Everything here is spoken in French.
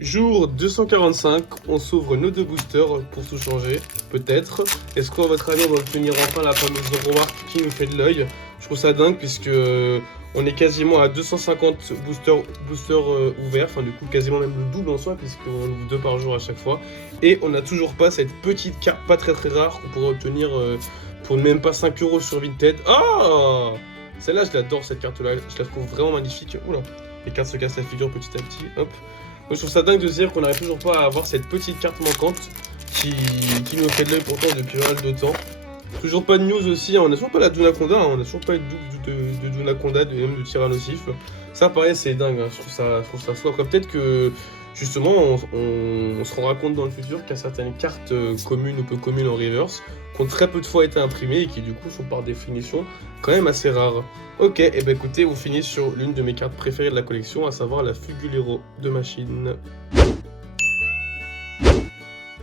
Jour 245, on s'ouvre nos deux boosters pour tout changer, peut-être. Est-ce qu'à votre avis on va obtenir enfin la fameuse Zoroark qui nous fait de l'œil? Je trouve ça dingue puisque on est quasiment à 250 boosters ouverts, enfin du coup quasiment même le double en soi puisqu'on ouvre 2 par jour à chaque fois. Et on n'a toujours pas cette petite carte pas très rare qu'on pourrait obtenir pour même pas 5 € sur Vinted. Ah, celle-là je l'adore, cette carte-là, je la trouve vraiment magnifique. Oula, les cartes se cassent la figure petit à petit, hop. Moi, je trouve ça dingue de se dire qu'on n'arrive toujours pas à avoir cette petite carte manquante qui nous fait de l'œil pourtant depuis pas mal de temps. Toujours pas de news aussi, on n'a toujours pas la Dunaconda, on n'a toujours pas eu de double de Dunaconda, même de Tyrannosif. Ça pareil c'est dingue, hein. Je trouve ça fou. Après peut-être que justement on se rendra compte dans le futur qu'il y a certaines cartes communes ou peu communes en reverse qui ont très peu de fois été imprimées et qui du coup sont par définition quand même assez rares. Ok, et ben écoutez, on finit sur l'une de mes cartes préférées de la collection, à savoir la Fugulero de Machine.